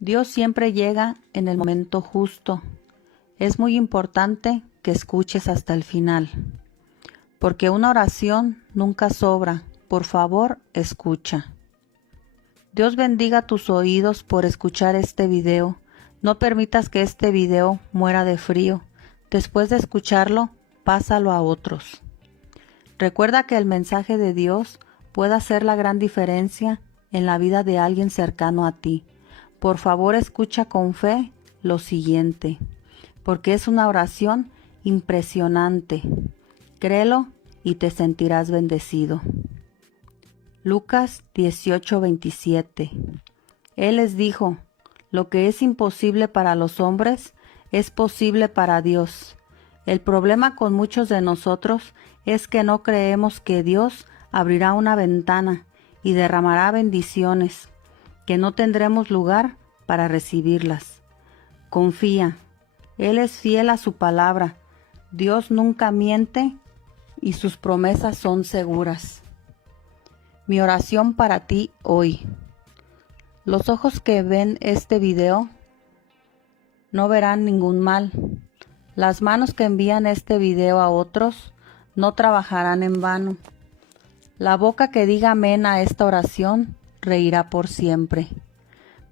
Dios siempre llega en el momento justo. Es muy importante que escuches hasta el final, porque una oración nunca sobra. Por favor, escucha. Dios bendiga tus oídos por escuchar este video. No permitas que este video muera de frío. Después de escucharlo, pásalo a otros. Recuerda que el mensaje de Dios puede hacer la gran diferencia en la vida de alguien cercano a ti. Por favor, escucha con fe lo siguiente, porque es una oración impresionante. Créelo y te sentirás bendecido. Lucas 18:27. Él les dijo: lo que es imposible para los hombres es posible para Dios. El problema con muchos de nosotros es que no creemos que Dios abrirá una ventana y derramará bendiciones, que no tendremos lugar para recibirlas. Confía, Él es fiel a su palabra. Dios nunca miente y sus promesas son seguras. Mi oración para ti hoy. Los ojos que ven este video no verán ningún mal. Las manos que envían este video a otros no trabajarán en vano. La boca que diga amén a esta oración reirá por siempre.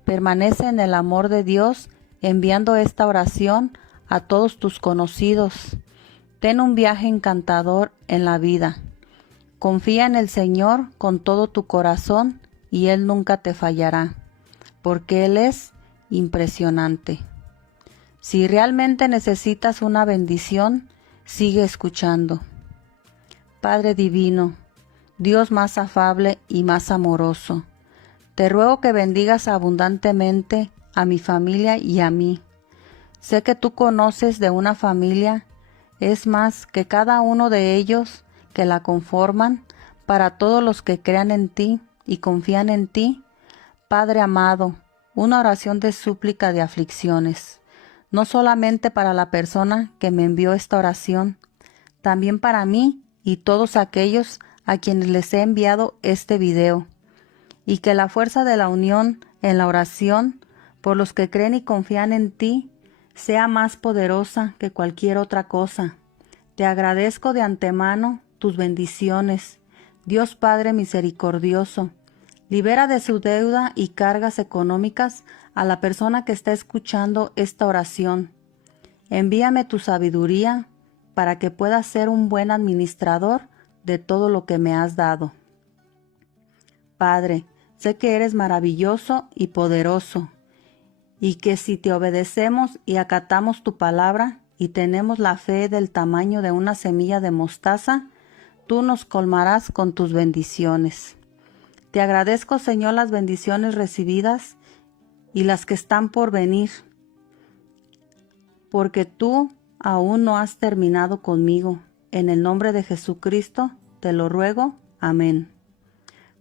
Permanece en el amor de Dios enviando esta oración a todos tus conocidos. Ten un viaje encantador en la vida. Confía en el Señor con todo tu corazón y Él nunca te fallará, porque Él es impresionante. Si realmente necesitas una bendición, sigue escuchando. Padre divino, Dios más afable y más amoroso, te ruego que bendigas abundantemente a mi familia y a mí. Sé que tú conoces de una familia, es más que cada uno de ellos que la conforman, para todos los que crean en ti y confían en ti. Padre amado, una oración de súplica de aflicciones, no solamente para la persona que me envió esta oración, también para mí y todos aquellos a quienes les he enviado este video, y que la fuerza de la unión en la oración por los que creen y confían en ti sea más poderosa que cualquier otra cosa. Te agradezco de antemano tus bendiciones, Dios Padre misericordioso. Libera de su deuda y cargas económicas a la persona que está escuchando esta oración. Envíame tu sabiduría para que pueda ser un buen administrador de todo lo que me has dado. Padre, sé que eres maravilloso y poderoso, y que si te obedecemos y acatamos tu palabra y tenemos la fe del tamaño de una semilla de mostaza, tú nos colmarás con tus bendiciones. Te agradezco, Señor, las bendiciones recibidas y las que están por venir, porque tú aún no has terminado conmigo. En el nombre de Jesucristo te lo ruego. Amén.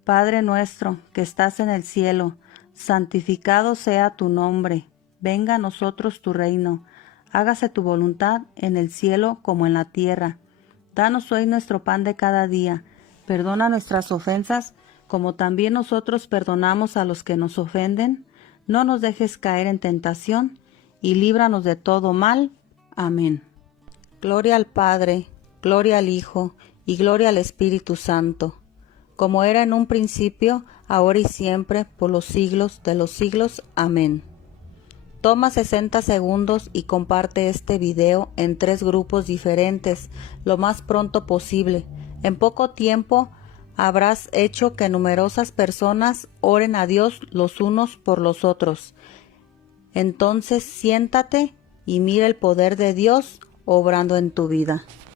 Padre nuestro que estás en el cielo, santificado sea tu nombre. Venga a nosotros tu reino. Hágase tu voluntad en el cielo como en la tierra. Danos hoy nuestro pan de cada día. Perdona nuestras ofensas, como también nosotros perdonamos a los que nos ofenden. No nos dejes caer en tentación, y líbranos de todo mal. Amén. Gloria al Padre, gloria al Hijo, y gloria al Espíritu Santo, como era en un principio, ahora y siempre, por los siglos de los siglos. Amén. Toma 60 segundos y comparte este video en 3 grupos diferentes lo más pronto posible. En poco tiempo habrás hecho que numerosas personas oren a Dios los unos por los otros. Entonces siéntate y mira el poder de Dios obrando en tu vida.